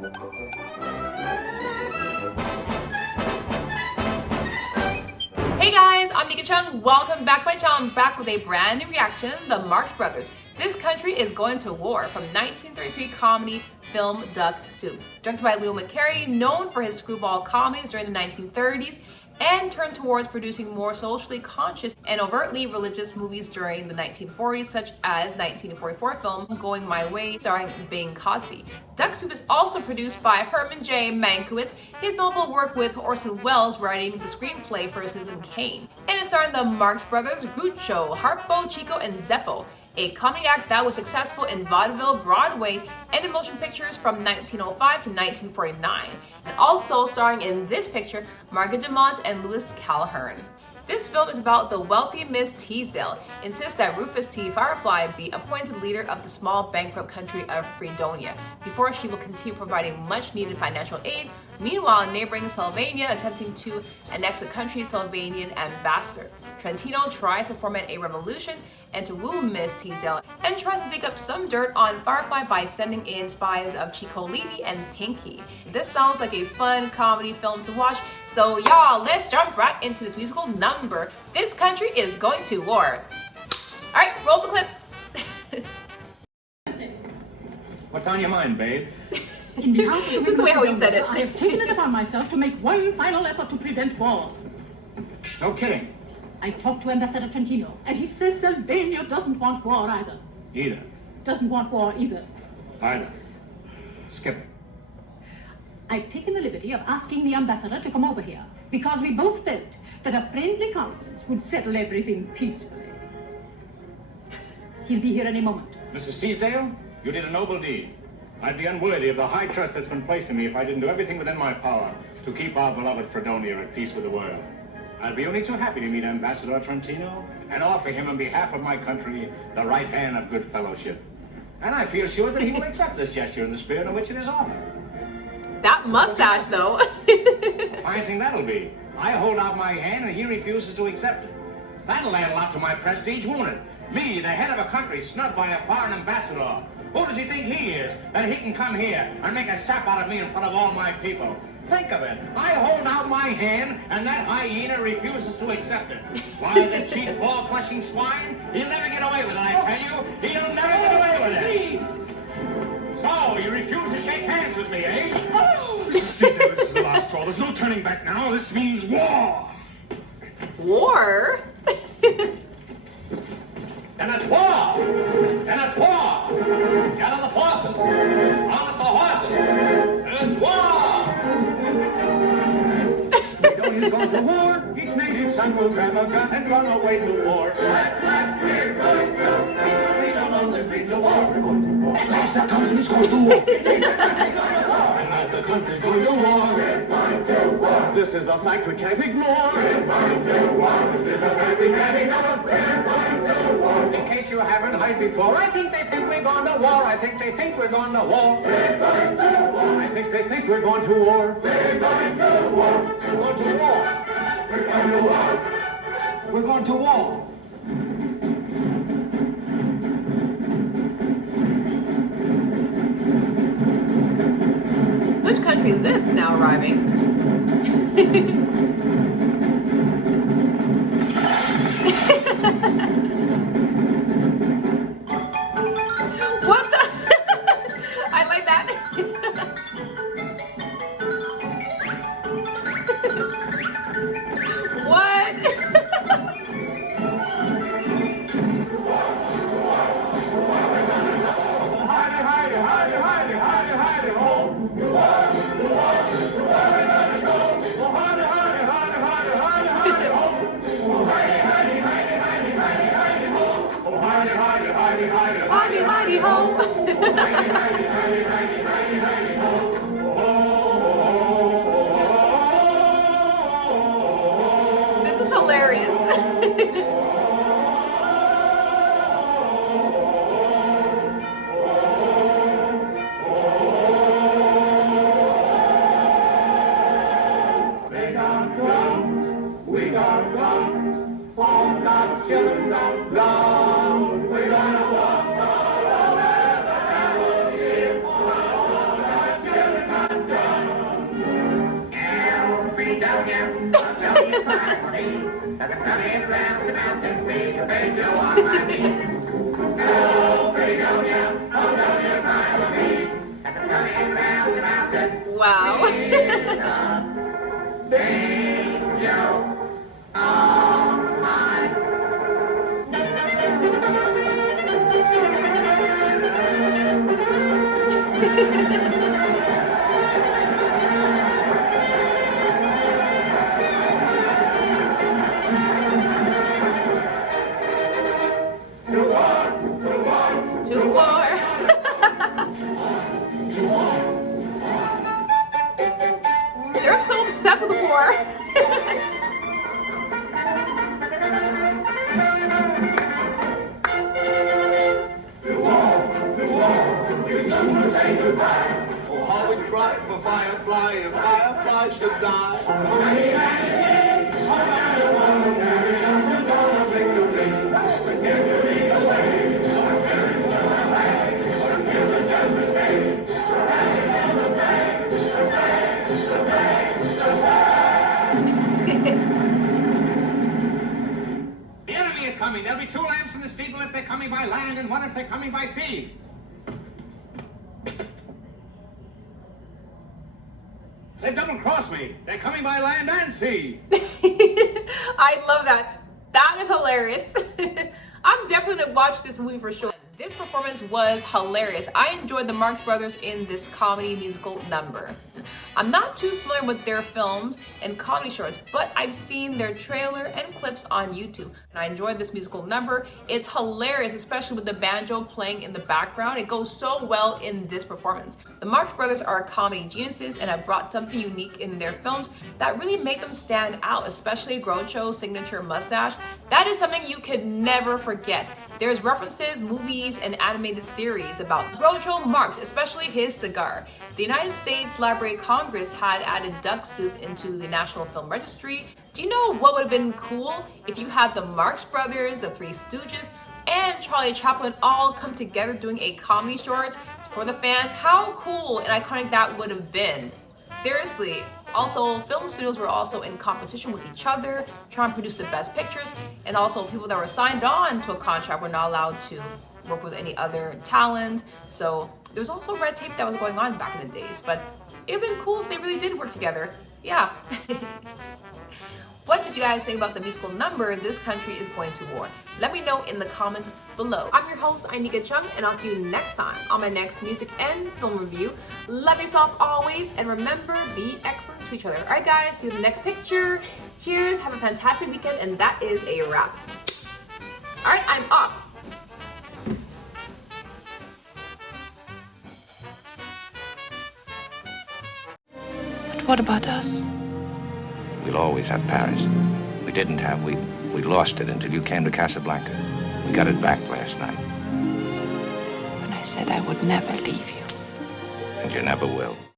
Hey guys, I'm Nika Chung. Welcome back to my channel. I'm back with a brand new reaction, the Marx Brothers. This country is going to war, from 1933 comedy film Duck Soup. Directed by Leo McCarey, known for his screwball comedies during the 1930s, and turned towards producing more socially conscious and overtly religious movies during the 1940s, such as 1944 film Going My Way, starring Bing Crosby. Duck Soup is also produced by Herman J. Mankiewicz, his notable work with Orson Welles writing the screenplay for Citizen Kane. And it's starring the Marx Brothers, Groucho, Harpo, Chico and Zeppo, a comedy act that was successful in Vaudeville, Broadway, and in motion pictures from 1905 to 1949, and also starring in this picture Margaret Dumont and Louis Calhern. This film is about the wealthy Miss Teasdale insists that Rufus T. Firefly be appointed leader of the small bankrupt country of Fredonia before she will continue providing much needed financial aid. Meanwhile, neighboring Slovenia attempting to annex the country's Slovenian ambassador. Trentino tries to foment a revolution and to woo Miss Teasdale, and tries to dig up some dirt on Firefly by sending in spies of Ciccolini and Pinky. This sounds like a fun comedy film to watch, so y'all, let's jump right into this musical number. This country is going to war. Alright, roll the clip. What's on your mind, babe? In behalf of Just the way how he said it. I have taken it upon myself to make one final effort to prevent war. No kidding. I talked to Ambassador Trentino, and he says Albania doesn't want war either. Either. Doesn't want war either. Either. Skip it. I've taken the liberty of asking the ambassador to come over here, because we both felt that a friendly conference would settle everything peacefully. He'll be here any moment. Mrs. Teasdale, you did a noble deed. I'd be unworthy of the high trust that's been placed in me if I didn't do everything within my power to keep our beloved Fredonia at peace with the world. I'd be only too happy to meet Ambassador Trentino and offer him on behalf of my country the right hand of good fellowship. And I feel sure that he will accept this gesture in the spirit in which it is offered. That mustache, though. A fine thing that'll be. I hold out my hand and he refuses to accept it. That'll add a lot to my prestige, won't it? Me, the head of a country, snubbed by a foreign ambassador. Who does he think he is, that he can come here and make a sap out of me in front of all my people? Think of it. I hold out my hand, and that hyena refuses to accept it. Why, the cheap, ball-clutching swine? He'll never get away with it, I tell you. He'll never get away with it. So, you refuse to shake hands with me, eh? Oh! This is the last straw. There's no turning back now. This means war. War? Then it's war! Then it's war! Gather the forces! Harness the horses! It's war! Freedonia's gone to war. Each native son will grab a gun and run away to war. At last we're going to freedom on the streets of war. We're going to war. At last the country's going to war. At last the country's going to war. We're going to war. This is a fact we can't ignore. We're going to war. This is a fact we can't ignore. We're going to war. In case you haven't heard before, I think they think we're going to war. I think they think we're going to war. We're going to war. I think they think we're going to war. We're going to war. We're going to war. We're going to war. We're going to war. Which country is this now arriving? What the? I like that. What? Hidey, hidey, hidey, hidey, hidey, hidey, ho. Hidey, hidey, ho. This is hilarious. We got guns, all got children of God. We're gonna walk all over the devil here. All got children Fredonia, I'll tell you finally, that the coming round the mountain way, the baby on my knee. Oh, Fredonia, oh, don't you cry for me, that the coming round the mountain. Wow. Big Joe on my. To war. They're so obsessed with the war. Say goodbye. Oh, how we cried for Firefly if Firefly should die. The enemy is coming. There'll be 2 lamps in the steeple if they're coming by land and 1 if they're coming by sea. They've double-crossed me. They're coming by land and sea. I love that. That is hilarious. I'm definitely gonna watch this movie for sure. This performance was hilarious. I enjoyed the Marx Brothers in this comedy musical number. I'm not too familiar with their films and comedy shorts, but I've seen their trailer and clips on YouTube, and I enjoyed this musical number. It's hilarious, especially with the banjo playing in the background. It goes so well in this performance. The Marx Brothers are comedy geniuses and have brought something unique in their films that really make them stand out, especially Groucho's signature mustache. That is something you could never forget. There's references, movies, and animated series about Groucho Marx, especially his cigar. The United States Library of Congress had added duck soup into the National Film Registry. Do you know what would have been cool if you had the Marx Brothers, the Three Stooges, and Charlie Chaplin all come together doing a comedy short for the fans? How cool and iconic that would have been. Seriously. Also, film studios were also in competition with each other, trying to produce the best pictures, and also people that were signed on to a contract were not allowed to work with any other talent. So there was also red tape that was going on back in the days, but it would have been cool if they really did work together. Yeah. What did you guys think about the musical number This Country is Going to War? Let me know in the comments below. I'm your host, Anika Chung, and I'll see you next time on my next music and film review. Love yourself always, and remember, be excellent to each other. Alright guys, see you in the next picture. Cheers, have a fantastic weekend, and that is a wrap. Alright, I'm off. But what about us? We'll always have Paris. We didn't have, we lost it until you came to Casablanca. We got it back last night. When I said I would never leave you. And you never will.